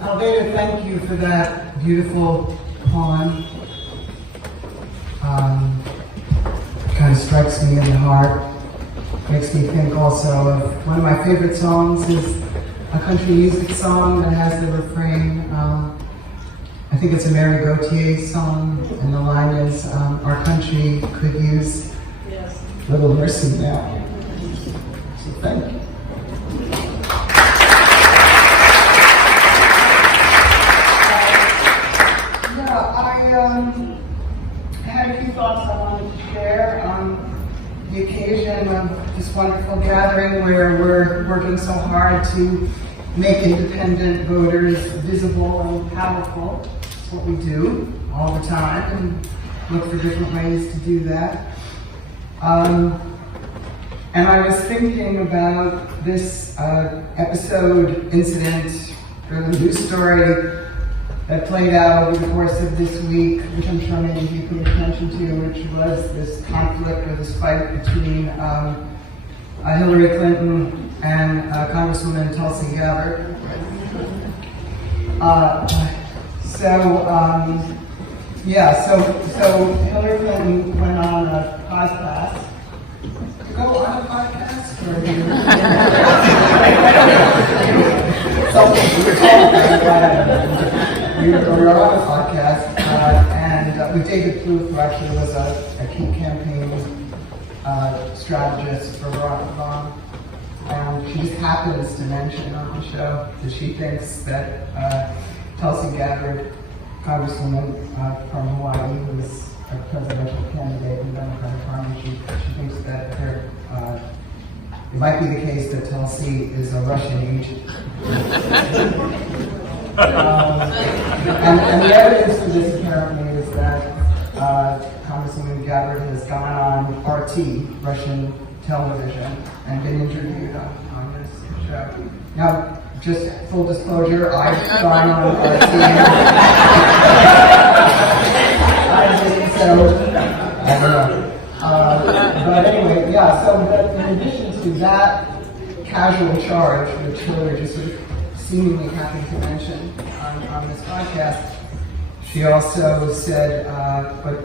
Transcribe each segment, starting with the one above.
Alveda, thank you for that beautiful poem. Kind of strikes me in the heart. Makes me think also of one of my favorite songs is a country music song that has the refrain. I think it's a Mary Gauthier song, and the line is, "Our country could use a little mercy now." So thank you. I had a few thoughts I wanted to share on the occasion of this wonderful gathering where we're working so hard to make independent voters visible and powerful. It's what we do all the time, and look for different ways to do that. And I was thinking about this episode, incident, or the news story that played out over the course of this week, which I'm sure many of you paid attention to, which was this conflict or this fight between Hillary Clinton and Congresswoman Tulsi Gabbard. So Hillary Clinton went on a podcast. Go on a podcast? Or we were on a podcast, and with David Plouffe, who actually was a key campaign strategist for Barack Obama. And she just happens to mention on the show that she thinks that Tulsi Gabbard, Congresswoman from Hawaii, who is a presidential candidate in the Democratic Party, she thinks that it might be the case that Tulsi is a Russian agent. And the evidence for this apparently is that Congresswoman Gabbard has gone on RT, Russian television, and been interviewed on this show. Now, just full disclosure, I've gone on RT. I don't know. But anyway, yeah, so in addition to that casual charge, which Hillary just sort of seemingly happened to mention on this podcast, she also said, but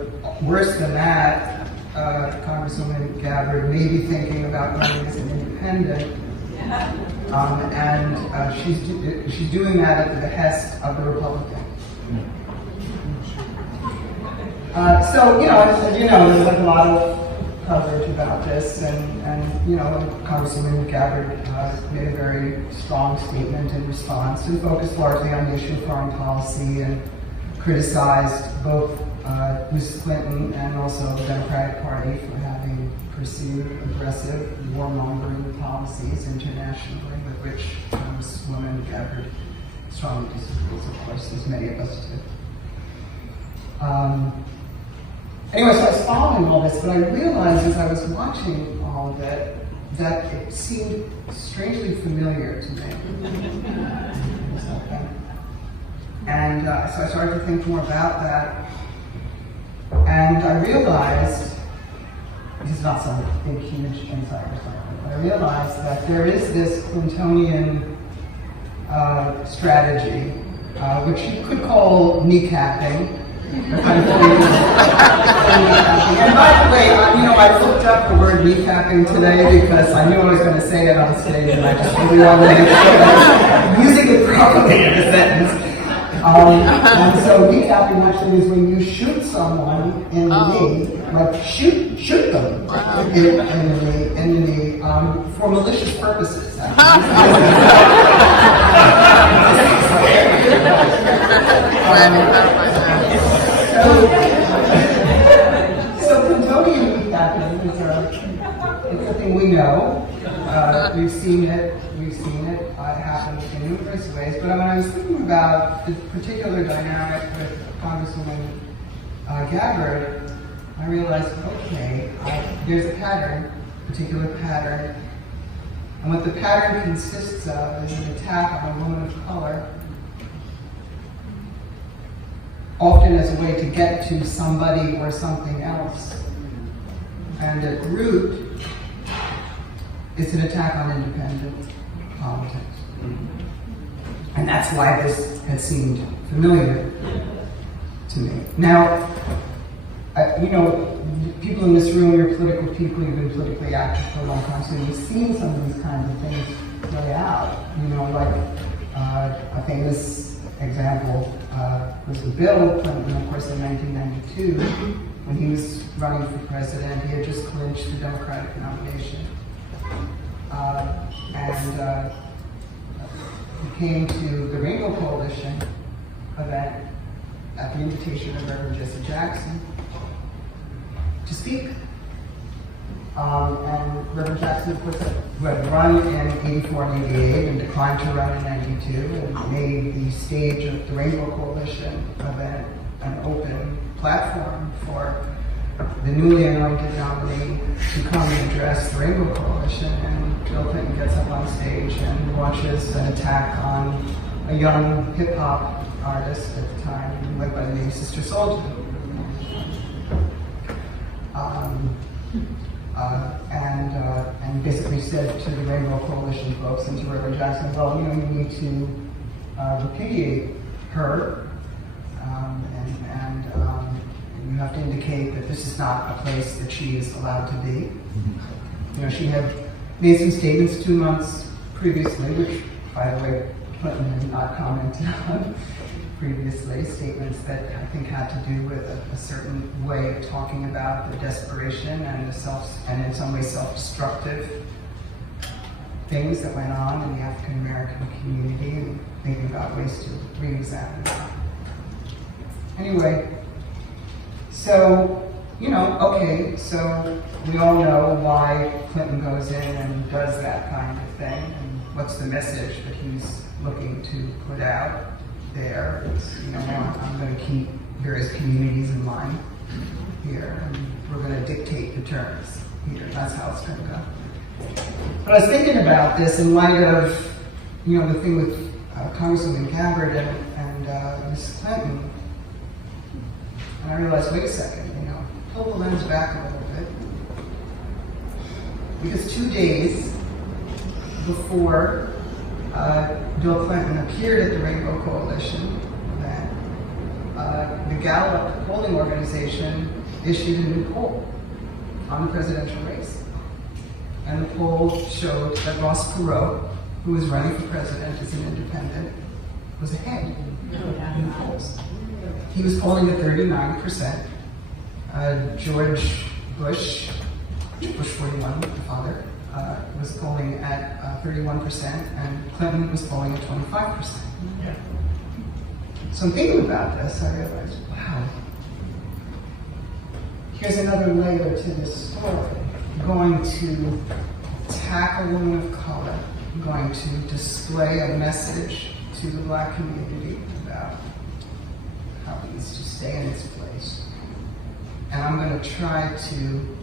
worse than that, Congresswoman Gabbard may be thinking about running as an independent, and she's doing that at the behest of the Republicans. So, as you know, there's like a lot of coverage about this, and Congresswoman Gabbard made a very strong statement in response and focused largely on the issue of foreign policy and criticized both Mrs. Clinton and also the Democratic Party for having pursued aggressive warmongering policies internationally, with which Congresswoman Gabbard strongly disagrees, of course, as many of us do. Anyway, so I was following all this, but I realized as I was watching all of it that it seemed strangely familiar to me. And so I started to think more about that. And I realized, this is not some big, huge insight or something, but I realized that there is this Clintonian strategy, which you could call kneecapping. And by the way, I looked up the word kneecapping today because I knew I was going to say it on stage, and I just really wanted to make sure that I was using it properly in a sentence. And so kneecapping actually is when you shoot someone in the knee, like shoot them in the knee, for malicious purposes. So Clintonian kneecapping is a thing we know. We've seen it happen in numerous ways. But when I was thinking about the particular dynamic with Congresswoman Gabbard, I realized, okay, there's a pattern, particular pattern. And what the pattern consists of is an attack on a woman of color, often as a way to get to somebody or something else. And at root, it's an attack on independent politics. And that's why this had seemed familiar to me. Now, people in this room, you're political people, you've been politically active for a long time, so you've seen some of these kinds of things play out. Like a famous example was the Bill Clinton, of course, in 1992, when he was running for president. He had just clinched the Democratic nomination. And he came to the Rainbow Coalition event at the invitation of Reverend Jesse Jackson to speak. And Reverend Jackson, of course, who had run in 84 and 88 and declined to run in 92, and made the stage of the Rainbow Coalition event an open platform for the newly anointed nominee to come and address the Rainbow Coalition. And Bill Clinton gets up on stage and launches an attack on a young hip-hop artist at the time, went by the name Sister Soldier. And basically said to the Rainbow Coalition folks and to Reverend Jackson, well, you need to repudiate her, and you have to indicate that this is not a place that she is allowed to be. She had made some statements 2 months previously, which, by the way, Clinton had not commented on previously, statements that I think had to do with a certain way of talking about the desperation and and in some ways self-destructive things that went on in the African American community, and thinking about ways to re-examine that. Anyway, so so we all know why Clinton goes in and does that kind of thing, and what's the message that he's looking to put out there. It's, I'm going to keep various communities in mind here, and we're going to dictate the terms here. That's how it's going to go. But I was thinking about this in light of, the thing with Congresswoman Gabbard and Mrs. Clinton, and I realized, wait a second, pull the lens back a little bit, because 2 days before Bill Clinton appeared at the Rainbow Coalition event, the Gallup polling organization issued a new poll on the presidential race. And the poll showed that Ross Perot, who was running for president as an independent, was ahead in the polls. He was polling at 39%. George Bush 41, the father, was polling at 31%, and Clinton was polling at 25%. So I'm thinking about this, I realized, wow, here's another layer to this story. I'm going to attack a woman of color. I'm going to display a message to the Black community about how it needs to stay in its place. And I'm going to try to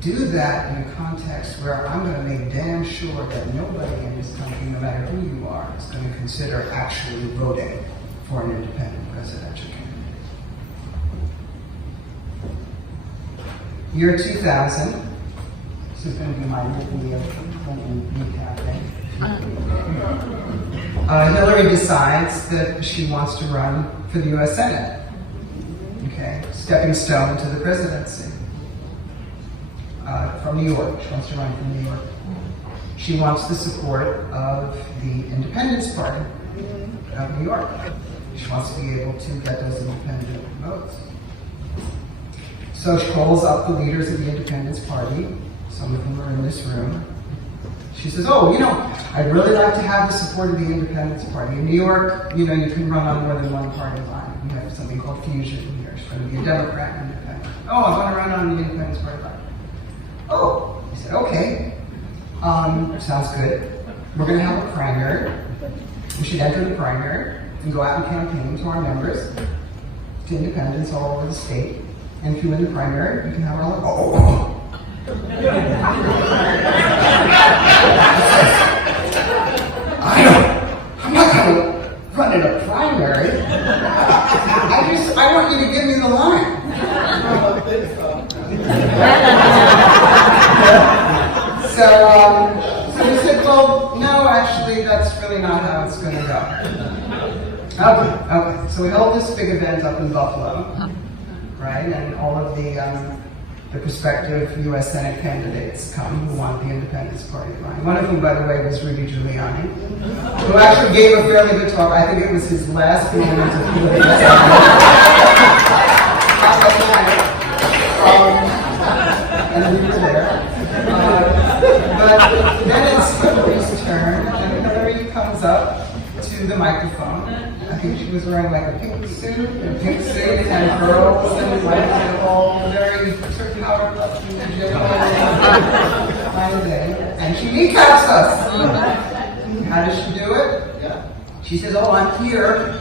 do that in a context where I'm going to make damn sure that nobody in this country, no matter who you are, is going to consider actually voting for an independent presidential candidate. Year 2000, this is going to be my litany of Clinton recapping. Hillary decides that she wants to run for the U.S. Senate. Okay, stepping stone to the presidency. From New York, she wants to run from New York. She wants the support of the Independence Party of New York. She wants to be able to get those independent votes. So she calls up the leaders of the Independence Party, some of whom are in this room. She says, I'd really like to have the support of the Independence Party. In New York, you can run on more than one party line. You have something called fusion here. She's going to be a Democrat and independent. I want to run on the Independence Party line. Oh, he said, okay, sounds good. We're going to have a primary. We should enter the primary and go out and campaign to our members, to independents all over the state. And if you win the primary, you can have our own. I'm not going to run in a primary. I want you to give me the line. So we said, well, no, actually, that's really not how it's going to go. Okay. So we hold this big event up in Buffalo, right? And all of the prospective U.S. Senate candidates come who want the Independence Party line. One of whom, by the way, was Rudy Giuliani, who actually gave a fairly good talk. I think it was his last moment of political and we were there. But then it's Hillary's turn, and Hillary comes up to the microphone. I think she was wearing like a pink suit and pearls and like all very sort of power kind of day. And she kneecaps us. How does she do it? She says, "Oh, I'm here,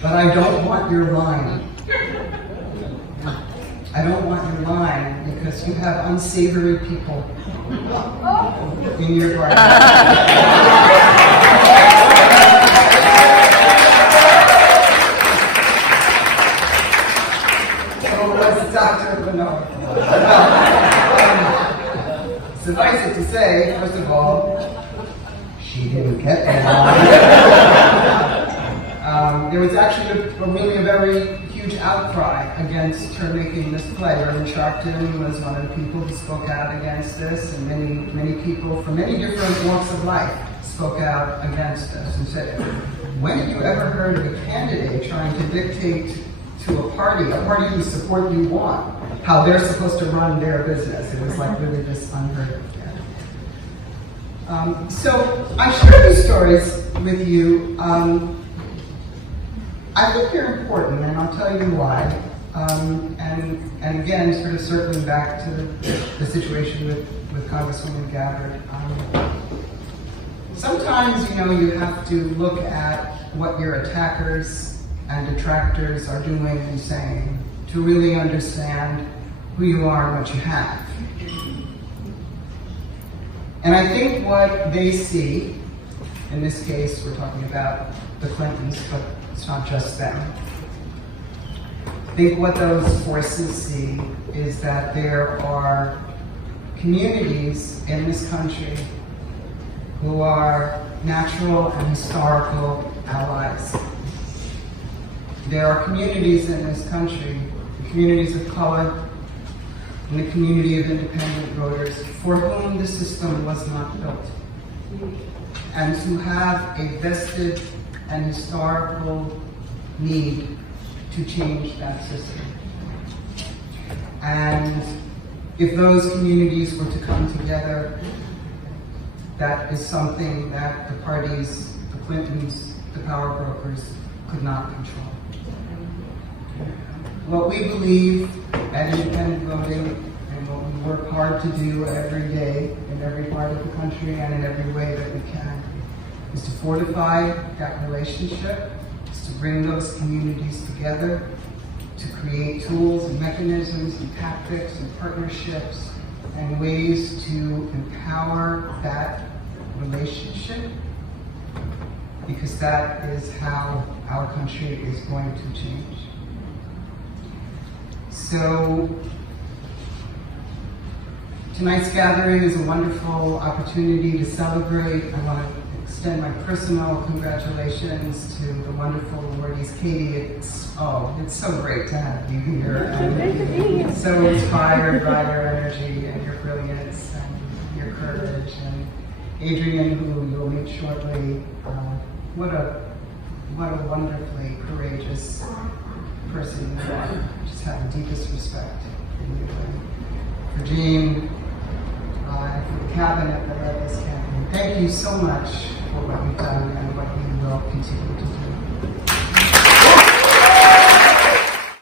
but I don't want your line. I don't want your line because you have unsavory people in your party." Dr. Benoit. Suffice it to say, first of all, she didn't get the line. There was actually really a very huge outcry against her making this play. Reverend Sharpton was one of the people who spoke out against this, and many people from many different walks of life spoke out against this and said, when have you ever heard of a candidate trying to dictate to a party whose support you want, how they're supposed to run their business? It was like really just unheard of. So I share these stories with you. I think they're important, and I'll tell you why. And again, sort of circling back to the situation with Congresswoman Gabbard. Sometimes, you have to look at what your attackers and detractors are doing and saying to really understand who you are and what you have. And I think what they see, in this case we're talking about the Clintons, but it's not just them. I think what those forces see is that there are communities in this country who are natural and historical allies. There are communities in this country, the communities of color, and the community of independent voters, for whom the system was not built, and who have a vested and historical need to change that system. And if those communities were to come together, that is something that the parties, the Clintons, the power brokers, could not control. What we believe at independent voting, and what we work hard to do every day in every part of the country and in every way that we can, is to fortify that relationship, is to bring those communities together, to create tools and mechanisms and tactics and partnerships and ways to empower that relationship, because that is how our country is going to change. So tonight's gathering is a wonderful opportunity to celebrate. I want to extend my personal congratulations to the wonderful awardees. Katie, it's so great to have you here. And so inspired by your energy and your brilliance and your courage. And Adrian, who you'll meet shortly, what a wonderfully courageous person you are. Just have the deepest respect for you. For Jean, and for the cabinet that led this campaign. Thank you so much for what you've done and what you will continue to do.